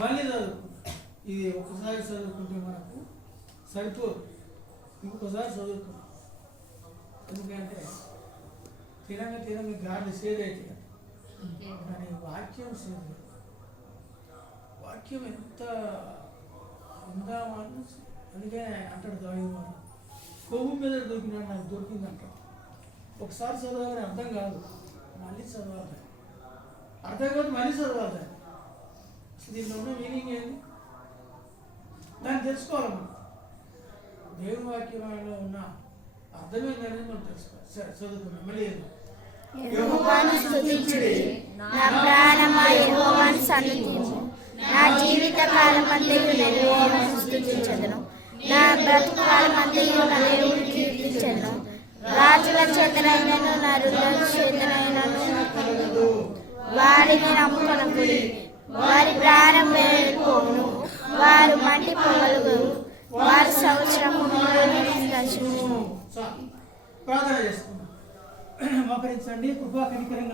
మళ్ళీ చదువు. ఇది ఒకసారి చదువుకుంటే మనకు సరిపోదు, ఇంకొకసారి చదువుకో. ఎందుకంటే తినంగా గాలి సేవ్ అవుతుంది, కానీ వాక్యం సేవ్. వాక్యం ఎంత ఉందామని అందుకే అంటాడు దావీదు, కొవ్వు మీద దొరికినా నాకు దొరికింది అంటాడు. ఒకసారి చదవాలని అర్థం కాదు, మళ్ళీ చదవాలి. అర్థం కాదు, మళ్ళీ చదవాలి. దీనిలో ఉన్న మీనింగ్ ఏంది దాన్ని తెలుసుకోవాలి. మనం దేవుని వాక్యంలో ఉన్న అర్థమేందనేది మనం తెలుసుకోవాలి. సరే చదువుకున్నాం. మళ్ళీ యెహోవాను స్తుతించుడి, నా ప్రాణమా యెహోవాను సన్నుతించు. నా జీవిత కాలమంతయు యెహోవాను స్తుతించెదను. నా బ్రతుకు కాలమంతయు నా దేవుని కీర్తించెదను. రాజుల చేతనైనను నరుల చేతనైనను వారిని నమ్ముకొనకుడి. వారి ప్రాణం వెళ్ళిపోవును, వారు మట్టి పొగలు, వారి సంవత్సరము ప్రార్థన చేసుకున్నాం. మోకరించండి. కృపా కనికరంగా